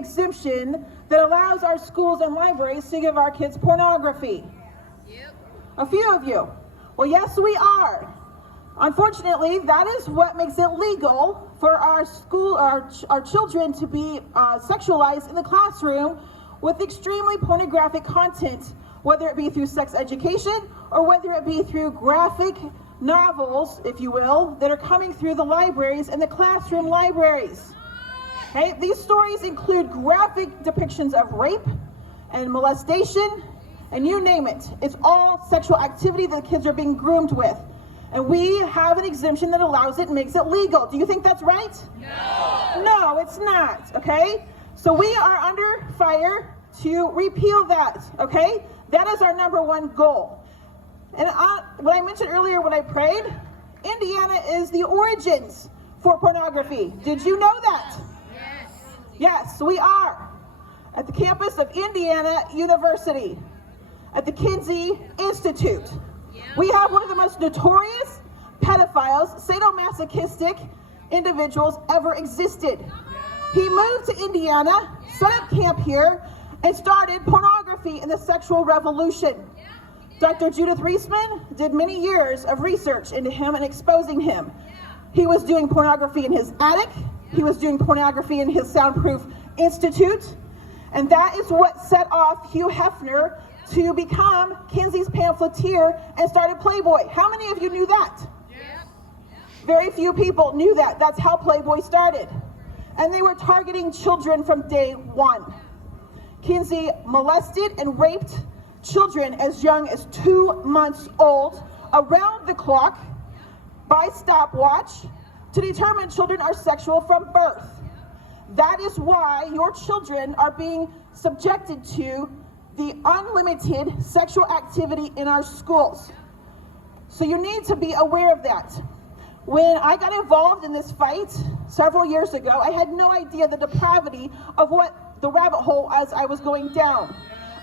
exemption that allows our schools and libraries to give our kids pornography? Yep. A few of you. Well, yes, we are. Unfortunately, that is what makes it legal for our children to be sexualized in the classroom with extremely pornographic content, whether it be through sex education or whether it be through graphic novels, if you will, that are coming through the libraries and the classroom libraries. Okay? These stories include graphic depictions of rape and molestation, and you name it. It's all sexual activity that the kids are being groomed with. And we have an exemption that allows it and makes it legal. Do you think that's right? No. No, it's not, okay? So we are under fire to repeal that, okay? That is our number one goal. And what I mentioned earlier when I prayed, Indiana is the origins for pornography. Did you know that? Yes. Yes, we are. At the campus of Indiana University, at the Kinsey Institute. We have one of the most notorious pedophiles, sadomasochistic individuals ever existed. He moved to Indiana, set up camp here, and started pornography and the sexual revolution. Dr. Judith Reisman did many years of research into him and exposing him. He was doing pornography in his attic. He was doing pornography in his soundproof institute. And that is what set off Hugh Hefner to become Kinsey's pamphleteer and started Playboy. How many of you knew that? Yes. Very few people knew that. That's how Playboy started. And they were targeting children from day one. Kinsey molested and raped children as young as 2 months old, around the clock, by stopwatch, to determine children are sexual from birth. That is why your children are being subjected to the unlimited sexual activity in our schools. So you need to be aware of that. When I got involved in this fight several years ago, I had no idea the depravity of what the rabbit hole as I was going down.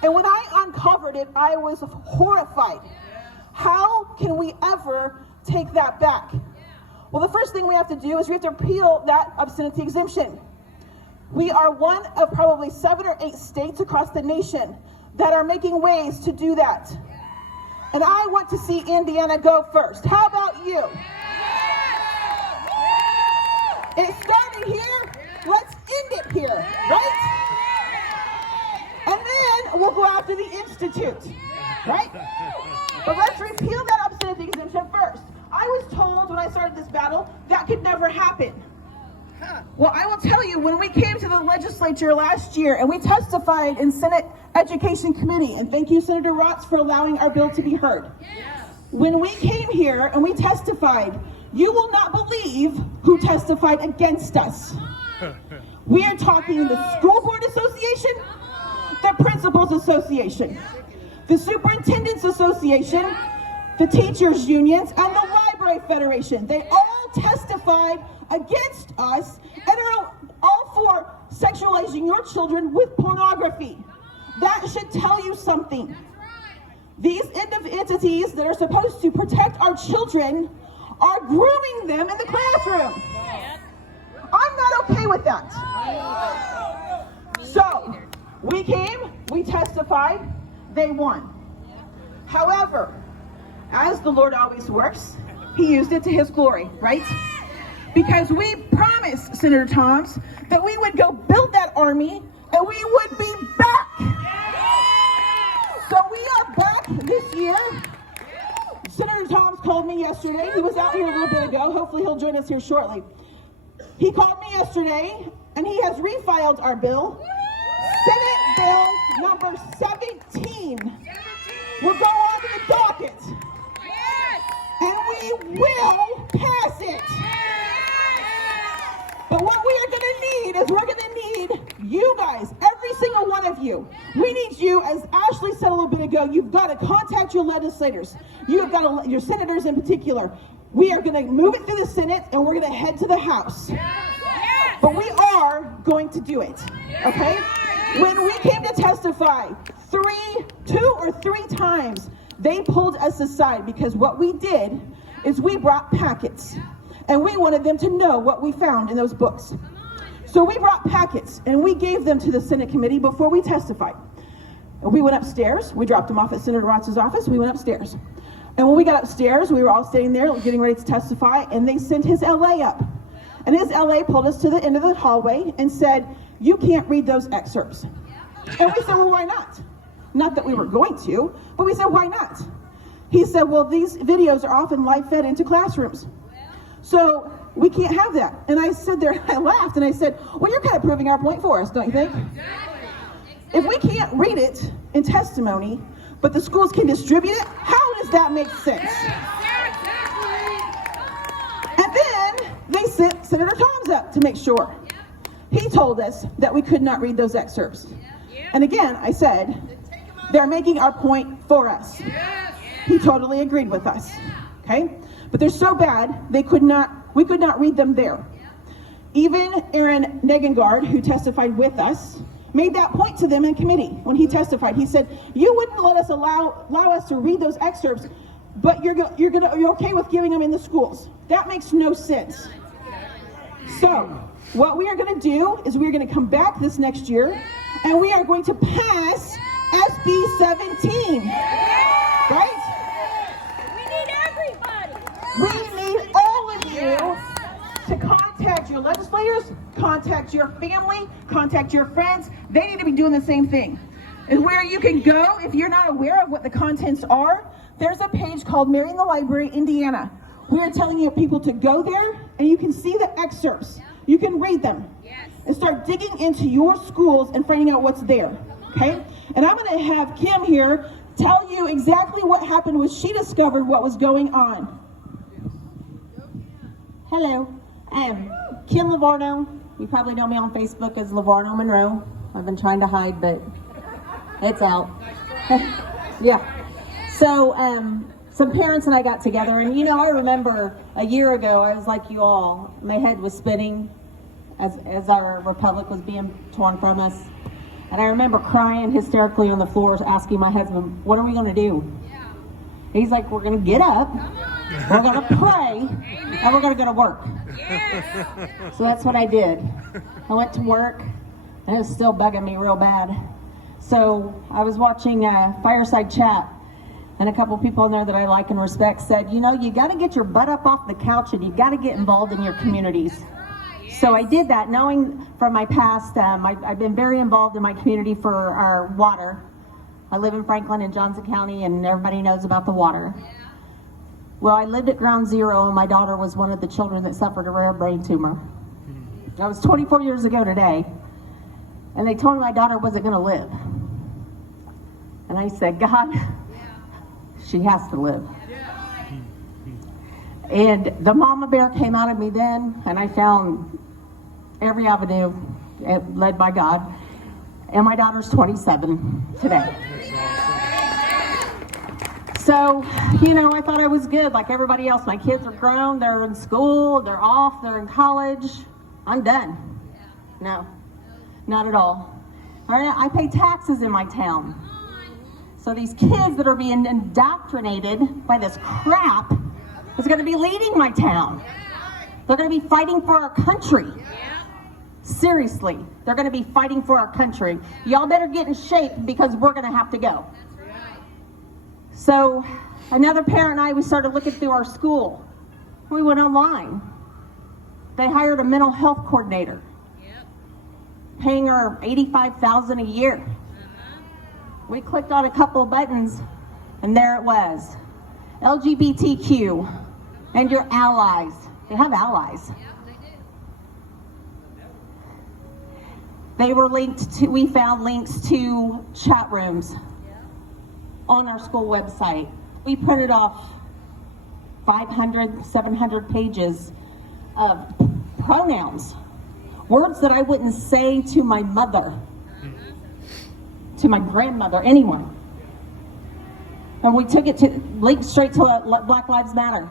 And when I uncovered it, I was horrified. How can we ever take that back? Well, the first thing we have to do is we have to repeal that obscenity exemption. We are one of probably 7 or 8 states across the nation that are making ways to do that. And I want to see Indiana go first. How about you? It started here, let's end it here, right? And then we'll go after the Institute, right? But let's repeal that obscenity exemption first. I was told when I started this battle, that could never happen. Well, I will tell you, when we came to the legislature last year and we testified in Senate Education Committee, and thank you, Senator Rotz, for allowing our bill to be heard. Yes. When we came here and we testified, you will not believe who testified against us. We are talking the School Board Association, the Principals Association, the Superintendents Association, the Teachers Unions, and the Library Federation. They all testified against us and are all for sexualizing your children with pornography. That should tell you something. These entities that are supposed to protect our children are grooming them in the classroom. I'm not okay with that. So, we came, we testified, they won. However, as the Lord always works, He used it to His glory, right? Because we promised, Senator Toms, that we would go build that army and we would be back. So we are back this year. Senator Toms called me yesterday. He was out here a little bit ago. Hopefully he'll join us here shortly. He called me yesterday and he has refiled our bill. Senate Bill number 17 will go on to the docket. And we will pass it. But what we are going to need is we're going to need you guys, every single one of you. We need you, as Ashley said a little bit ago, you've got to contact your legislators. You have got to, your senators in particular. We are going to move it through the Senate and we're going to head to the House. But we are going to do it, okay? When we came to testify, 2 or 3 times, they pulled us aside because what we did is we brought packets and we wanted them to know what we found in those books. So So we brought packets and we gave them to the Senate committee before we testified. And we went upstairs, we dropped them off at Senator Rotz's office, we went upstairs. And when we got upstairs, we were all sitting there getting ready to testify, and they sent his LA up. And his LA pulled us to the end of the hallway and said, "You can't read those excerpts." And we said, "Well, why not?" Not that we were going to, but we said, "Why not?" He said, "Well, these videos are often live fed into classrooms. So we can't have that." And I stood there and I laughed and I said, "Well, you're kind of proving our point for us, don't you think? If we can't read it in testimony, but the schools can distribute it, how does that make sense?" And then they sent Senator Toms up to make sure. He told us that we could not read those excerpts. And again, I said, they're making our point for us. He totally agreed with us, okay? But they're so bad, we could not read them there. Even Aaron Negengard, who testified with us, made that point to them in committee when he testified. He said, "You wouldn't let us allow us to read those excerpts, but you're okay with giving them in the schools. That makes no sense." So what we are going to do is we're going to come back this next year and we are going to pass SB 17, right? We need all of you to contact your legislators, contact your family, contact your friends. They need to be doing the same thing. And where you can go, if you're not aware of what the contents are, there's a page called Marrying the Library, Indiana. We're telling you people to go there and you can see the excerpts. You can read them and start digging into your schools and finding out what's there, okay? And I'm gonna have Kim here tell you exactly what happened when she discovered what was going on. Hello, I'm Kim Livorno. You probably know me on Facebook as Livorno Monroe. I've been trying to hide, but it's out. Yeah. So some parents and I got together, and I remember a year ago, I was like you all, my head was spinning as our republic was being torn from us. And I remember crying hysterically on the floor, asking my husband, "What are we gonna do?" And he's like, "We're gonna get up, we're gonna pray, and we're gonna go to work." So that's what I did. I went to work, and it was still bugging me real bad. So I was watching Fireside Chat, and a couple people in there that I like and respect said, you got to get your butt up off the couch and you got to get involved in your communities. So I did that, knowing from my past, I've been very involved in my community for our water. I live in Franklin and Johnson County, and everybody knows about the water. Well, I lived at Ground Zero, and my daughter was one of the children that suffered a rare brain tumor. That was 24 years ago today, and they told me my daughter wasn't going to live. And I said, "God, she has to live." And the mama bear came out of me then, and I found every avenue led by God. And my daughter's 27 today. So, I thought I was good like everybody else. My kids are grown, they're in school, they're off, they're in college. I'm done. No, not at all. All right, I pay taxes in my town. So these kids that are being indoctrinated by this crap is going to be leading my town. They're going to be fighting for our country. Seriously, they're going to be fighting for our country. Y'all better get in shape because we're going to have to go. So another parent and I, we started looking through our school. We went online. They hired a mental health coordinator, paying her $85,000 a year. We clicked on a couple of buttons, and there it was. LGBTQ and your allies. They have allies. They were linked to, we found links to chat rooms on our school website. We printed off 500, 700 pages of pronouns, words that I wouldn't say to my mother, to my grandmother, anyone. And we took it to, linked straight to Black Lives Matter.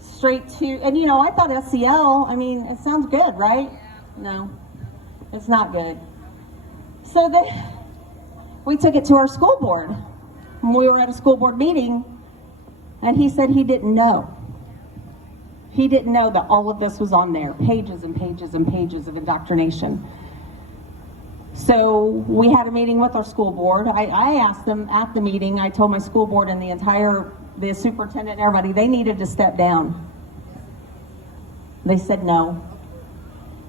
Straight to, and I thought SEL, it sounds good, right? No, it's not good. So we took it to our school board. When we were at a school board meeting, and he said he didn't know. He didn't know that all of this was on there, pages and pages and pages of indoctrination. So we had a meeting with our school board. I asked them at the meeting, I told my school board and the superintendent and everybody, they needed to step down. They said no.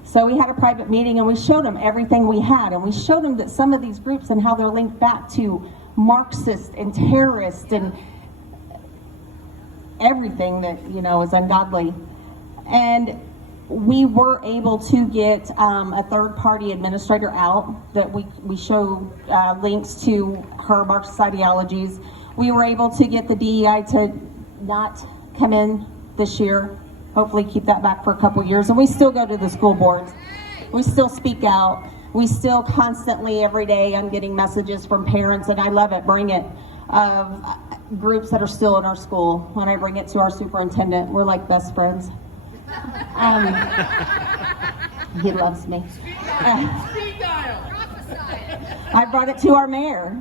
So we had a private meeting and we showed them everything we had, and we showed them that some of these groups and how they're linked back to Marxist and terrorist and everything that, is ungodly. And we were able to get a third-party administrator out that we showed links to her Marxist ideologies. We were able to get the DEI to not come in this year, hopefully keep that back for a couple years. And we still go to the school boards. We still speak out. We still constantly, every day, I'm getting messages from parents, and I love it, bring it, of groups that are still in our school. When I bring it to our superintendent, we're like best friends. He loves me. I brought it to our mayor.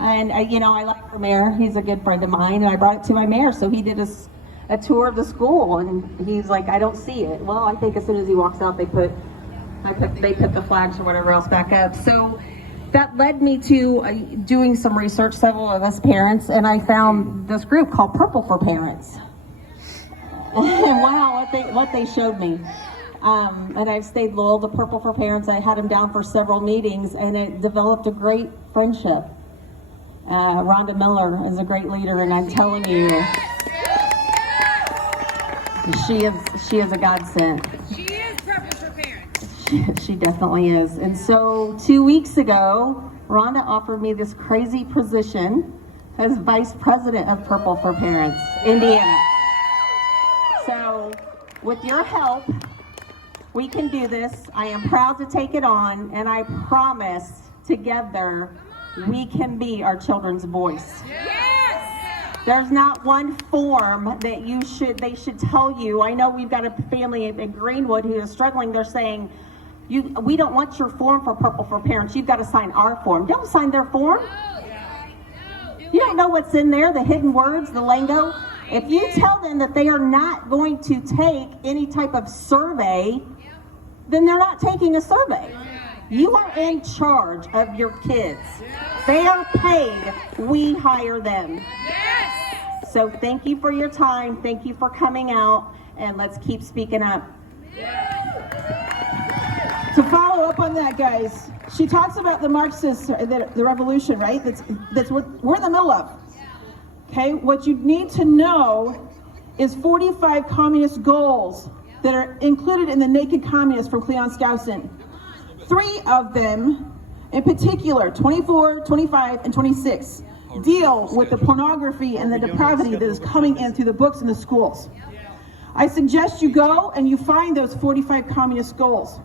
And, I like our mayor. He's a good friend of mine. And I brought it to my mayor. So he did a tour of the school. And he's like, I don't see it. Well, I think as soon as he walks out, they put the flags or whatever else back up. So that led me to doing some research, several of us parents. And I found this group called Purple for Parents. And wow, what they showed me. And I've stayed loyal to Purple for Parents. I had them down for several meetings, and it developed a great friendship. Rhonda Miller is a great leader, and I'm telling you, she is a godsend. She is Purple for Parents. She definitely is. And so 2 weeks ago, Rhonda offered me this crazy position as Vice President of Purple for Parents, Indiana. So with your help, we can do this. I am proud to take it on, and I promise together we can be our children's voice. Yes! There's not one form that they should tell you. I know we've got a family in Greenwood who is struggling. They're saying, we don't want your form for Purple for Parents. You've got to sign our form. Don't sign their form. You don't know what's in there, the hidden words, the lingo. If you tell them that they are not going to take any type of survey, then they're not taking a survey. You are in charge of your kids. They are paid. We hire them. So thank you for your time. Thank you for coming out, and let's keep speaking up. To follow up on that, guys, she talks about the Marxists, the revolution, right? That's what we're in the middle of. Okay, what you need to know is 45 communist goals that are included in the Naked Communist from Cleon Skousen. 3 of them, in particular, 24, 25, and 26, deal with the pornography and the depravity that is coming in through the books in the schools. I suggest you go and you find those 45 communist goals.